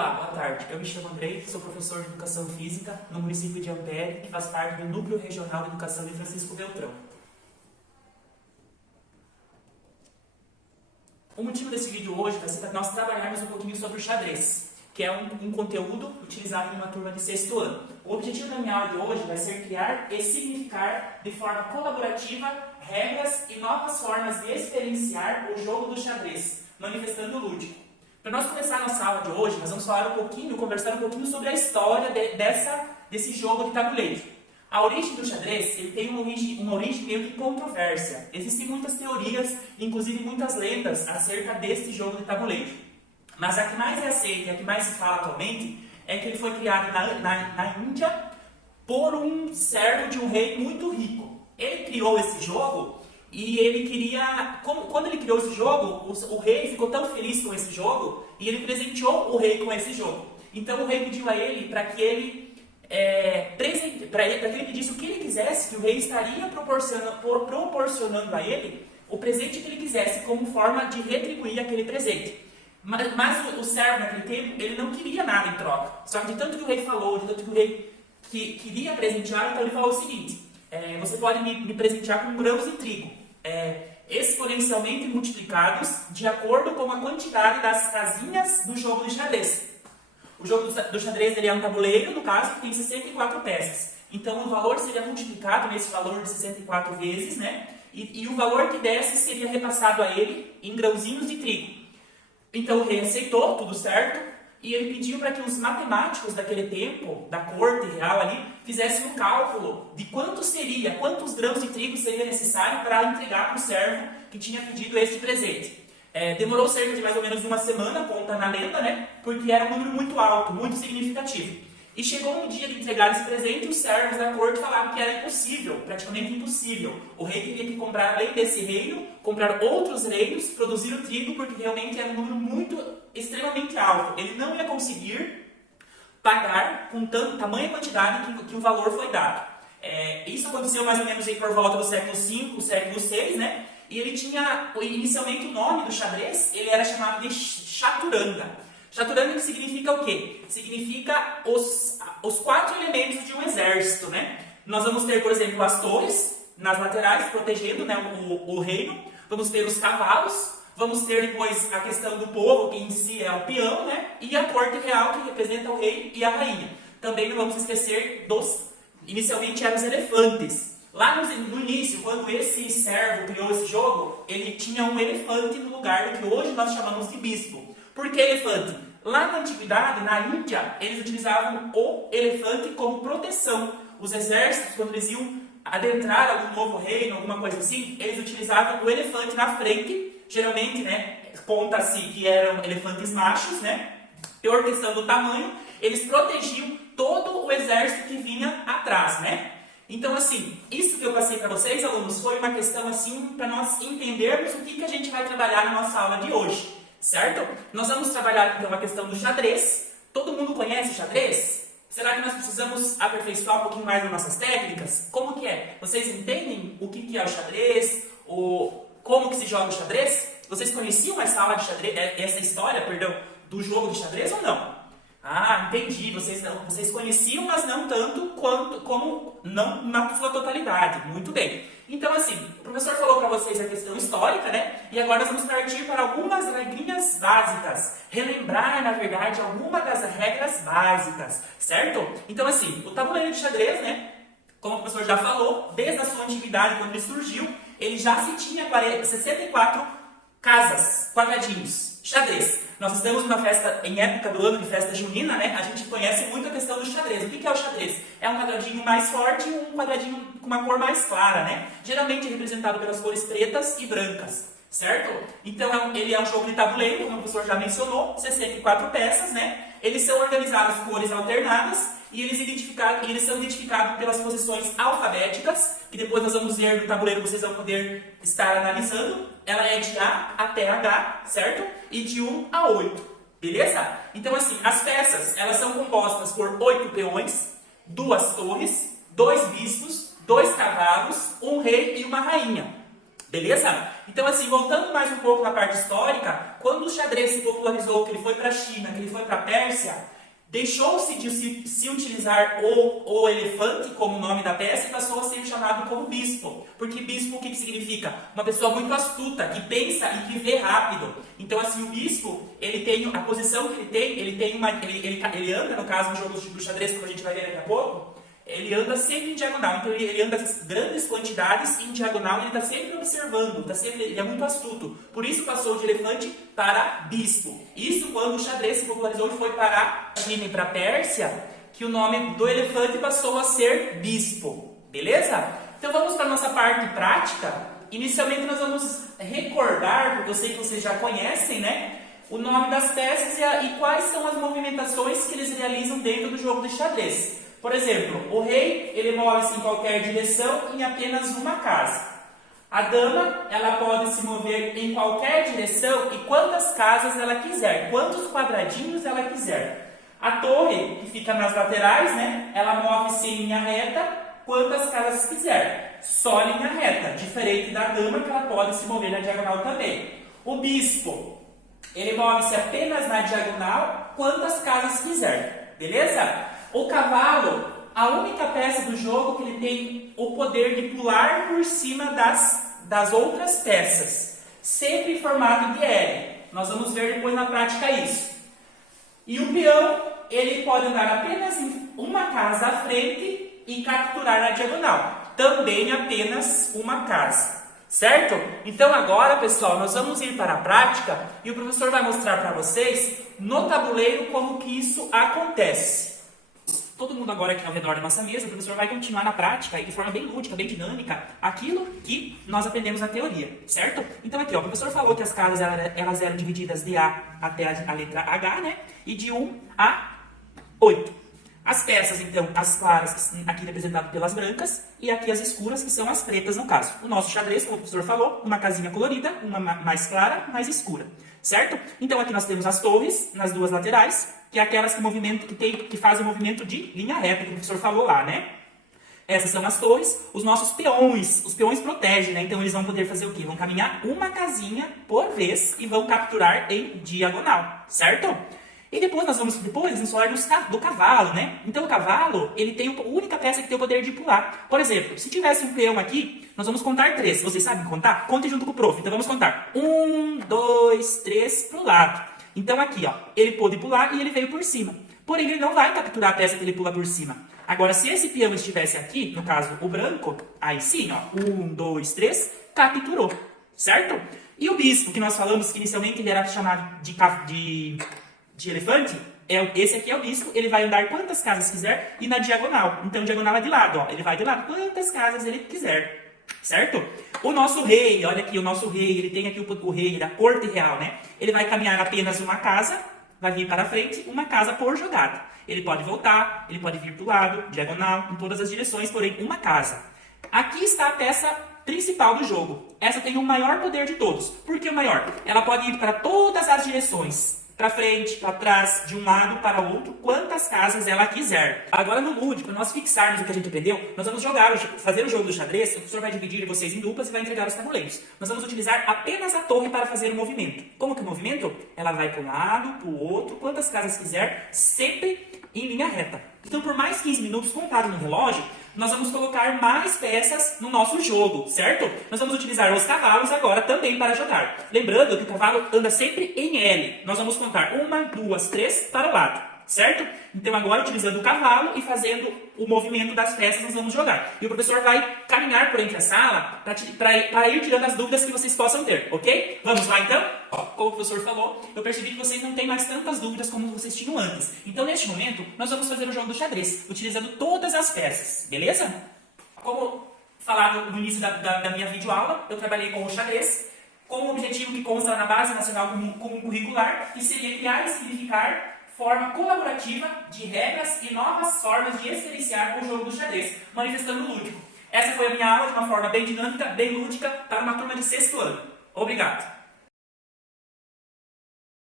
Olá, boa tarde. Eu me chamo Andrei, sou professor de Educação Física no município de Ampere, que faz parte do Núcleo Regional de Educação de Francisco Beltrão. O motivo desse vídeo hoje vai ser para nós trabalharmos um pouquinho sobre o xadrez, que é um conteúdo utilizado em uma turma de sexto ano. O objetivo da minha aula de hoje vai ser criar e significar de forma colaborativa regras e novas formas de experienciar o jogo do xadrez, manifestando o lúdico. Para nós começar a nossa aula de hoje, nós vamos conversar um pouquinho sobre a história desse jogo de tabuleiro. A origem do xadrez ele tem uma origem meio que controversa. Existem muitas teorias, inclusive muitas lendas acerca deste jogo de tabuleiro. Mas a que mais é aceita e a que mais se fala atualmente é que ele foi criado na Índia por um servo de um rei muito rico. Ele criou esse jogo e ele queria... Quando ele criou esse jogo, o rei ficou tão feliz com esse jogo e ele presenteou o rei com esse jogo. Então o rei pediu a ele para que ele pedisse o que ele quisesse, que o rei estaria proporcionando a ele o presente que ele quisesse como forma de retribuir aquele presente. Mas o servo naquele tempo, ele não queria nada em troca. Só que de tanto que o rei falou, de tanto que o rei queria presentear, então ele falou o seguinte: você pode me presentear com grãos de trigo, exponencialmente multiplicados de acordo com a quantidade das casinhas do jogo de xadrez. O jogo do xadrez ele é um tabuleiro, no caso, que tem 64 peças. Então o valor seria multiplicado nesse valor de 64 vezes, né? E o valor que desse seria repassado a ele em grãozinhos de trigo. Então o rei aceitou, tudo certo, e ele pediu para que os matemáticos daquele tempo, da corte real ali, fizessem um cálculo de quantos grãos de trigo seria necessário para entregar para o servo que tinha pedido este presente. Demorou cerca de mais ou menos uma semana, conta na lenda, né? Porque era um número muito alto, muito significativo. E chegou um dia de entregar esse presente e os servos da corte falavam que era impossível, praticamente impossível. O rei teria que comprar, além desse reino, comprar outros reinos, produzir o trigo, porque realmente era um número extremamente alto. Ele não ia conseguir pagar com tamanha quantidade que o valor foi dado. Isso aconteceu mais ou menos aí por volta do século V, século VI, né? E ele tinha, inicialmente o nome do xadrez, ele era chamado de chaturanga. Chaturanga significa o quê? Significa os 4 elementos de um exército, né? Nós vamos ter, por exemplo, as torres nas laterais, protegendo, né, o reino. Vamos ter os cavalos. Vamos ter depois a questão do povo, que em si é o peão, né? E a corte real, que representa o rei e a rainha. Também não vamos esquecer inicialmente eram os elefantes. Lá no início, quando esse servo criou esse jogo, ele tinha um elefante no lugar do que hoje nós chamamos de bispo. Por que elefante? Lá na antiguidade, na Índia, eles utilizavam o elefante como proteção. Os exércitos, quando eles iam adentrar algum novo reino, alguma coisa assim, eles utilizavam o elefante na frente. Geralmente, né, conta-se que eram elefantes machos, né? Por questão do tamanho, eles protegiam todo o exército que vinha atrás, né? Então, assim, isso que eu passei para vocês, alunos, foi uma questão, assim, para nós entendermos o que a gente vai trabalhar na nossa aula de hoje, certo? Nós vamos trabalhar, então, a questão do xadrez. Todo mundo conhece xadrez? Será que nós precisamos aperfeiçoar um pouquinho mais as nossas técnicas? Como que é? Vocês entendem o que é o xadrez? Como que se joga o xadrez? Vocês conheciam essa história do jogo de xadrez ou não? Ah, entendi. Vocês conheciam, mas não tanto como não na sua totalidade. Muito bem. Então, assim, o professor falou para vocês a questão histórica, né? E agora nós vamos partir para algumas regrinhas básicas. Relembrar, na verdade, algumas das regras básicas, certo? Então, assim, o tabuleiro de xadrez, né? Como o professor já falou, desde a sua antiguidade, quando ele surgiu, ele já se tinha 64 casas, quadradinhos, xadrez. Nós estamos em época do ano de festa junina, né? A gente conhece muito a questão do xadrez. O que é o xadrez? É um quadradinho mais forte e um quadradinho com uma cor mais clara, né? Geralmente é representado pelas cores pretas e brancas, certo? Então ele é um jogo de tabuleiro, como o professor já mencionou, 64 peças, né? Eles são organizados por cores alternadas e eles são identificados pelas posições alfabéticas, que depois nós vamos ver no tabuleiro, vocês vão poder estar analisando. Ela é de A até H, certo? E de 1 a 8, beleza? Então, assim, as peças, elas são compostas por 8 peões, 2 torres, 2 bispos, 2 cavalos, um rei e uma rainha, beleza? Então, assim, voltando mais um pouco na parte histórica, quando o xadrez se popularizou, que ele foi para a China, que ele foi para a Pérsia, deixou-se de se utilizar o elefante como nome da peça e passou a ser chamado como bispo. Porque bispo o que significa? Uma pessoa muito astuta, que pensa e que vê rápido. Então, assim, o bispo, ele tem a posição que ele anda, no caso, no jogo do xadrez, como a gente vai ver daqui a pouco, ele anda sempre em diagonal. Então, ele anda grandes quantidades em diagonal, ele está sempre observando, ele é muito astuto. Por isso passou de elefante para bispo. Isso quando o xadrez se popularizou e foi para a China e para a Pérsia, que o nome do elefante passou a ser bispo. Beleza? Então, vamos para a nossa parte prática. Inicialmente, nós vamos recordar, porque eu sei que vocês já conhecem, né? O nome das peças e quais são as movimentações que eles realizam dentro do jogo de xadrez. Por exemplo, o rei, ele move-se em qualquer direção em apenas uma casa. A dama, ela pode se mover em qualquer direção e quantas casas ela quiser, quantos quadradinhos ela quiser. A torre, que fica nas laterais, né, ela move-se em linha reta, quantas casas quiser. Só linha reta, diferente da dama, que ela pode se mover na diagonal também. O bispo, ele move-se apenas na diagonal, quantas casas quiser. Beleza? O cavalo, a única peça do jogo que ele tem o poder de pular por cima das outras peças, sempre em formato de L. Nós vamos ver depois na prática isso. E o peão, ele pode andar apenas em uma casa à frente e capturar na diagonal. Também apenas uma casa. Certo? Então agora, pessoal, nós vamos ir para a prática e o professor vai mostrar para vocês no tabuleiro como que isso acontece. Todo mundo agora aqui ao redor da nossa mesa, o professor vai continuar na prática e de forma bem lúdica, bem dinâmica, aquilo que nós aprendemos na teoria, certo? Então aqui, ó, o professor falou que as casas elas eram divididas de A até a letra H, né? E de 1 a 8. As peças, então, as claras, aqui representadas pelas brancas, e aqui as escuras, que são as pretas no caso. O nosso xadrez, como o professor falou, uma casinha colorida, uma mais clara, mais escura, certo? Então aqui nós temos as torres nas duas laterais, que é aquelas que fazem o movimento de linha reta, que o professor falou lá, né? Essas são as torres, os nossos peões. Os peões protegem, né? Então eles vão poder fazer o quê? Vão caminhar uma casinha por vez e vão capturar em diagonal, certo? E depois nós vamos falar do cavalo, né? Então o cavalo, ele tem a única peça que tem o poder de pular. Por exemplo, se tivesse um peão aqui, nós vamos contar 3. Vocês sabem contar? Contem junto com o prof. Então vamos contar 1, 2, 3 pro lado. Então aqui, ó, ele pôde pular e ele veio por cima. Porém, ele não vai capturar a peça que ele pula por cima. Agora, se esse peão estivesse aqui, no caso o branco, aí sim, ó, 1, 2, 3, capturou, certo? E o bispo, que nós falamos que inicialmente ele era chamado de elefante, esse aqui é o bispo, ele vai andar quantas casas quiser e na diagonal. Então, diagonal é de lado, ó, ele vai de lado quantas casas ele quiser, certo? O nosso rei, olha aqui, o nosso rei, ele tem aqui o rei da corte real, né? Ele vai caminhar apenas uma casa, vai vir para frente, uma casa por jogada. Ele pode voltar, ele pode vir para o lado, diagonal, em todas as direções, porém uma casa. Aqui está a peça principal do jogo. Essa tem o maior poder de todos. Por que o maior? Ela pode ir para todas as direções. Para frente, para trás, de um lado para o outro, quantas casas ela quiser. Agora no lúdico, para nós fixarmos o que a gente aprendeu, nós vamos fazer o jogo do xadrez, o professor vai dividir vocês em duplas e vai entregar os tabuleiros. Nós vamos utilizar apenas a torre para fazer o movimento. Como que é o movimento? Ela vai para um lado, para o outro, quantas casas quiser, sempre em linha reta. Então por mais 15 minutos, contado no relógio, nós vamos colocar mais peças no nosso jogo, certo? Nós vamos utilizar os cavalos agora também para jogar. Lembrando que o cavalo anda sempre em L. Nós vamos contar 1, 2, 3 para o lado, certo? Então agora, utilizando o cavalo e fazendo o movimento das peças, nós vamos jogar. E o professor vai caminhar por entre a sala para ir tirando as dúvidas que vocês possam ter, ok? Vamos lá então? Como o professor falou, eu percebi que vocês não têm mais tantas dúvidas como vocês tinham antes. Então, neste momento, nós vamos fazer o jogo do xadrez, utilizando todas as peças, beleza? Como falado no início da minha videoaula, eu trabalhei com o xadrez, com o objetivo que consta na Base Nacional Comum Curricular, que seria criar e significar forma colaborativa de regras e novas formas de experienciar o jogo do xadrez, manifestando o lúdico. Essa foi a minha aula de uma forma bem dinâmica, bem lúdica, para uma turma de 6º ano. Obrigado!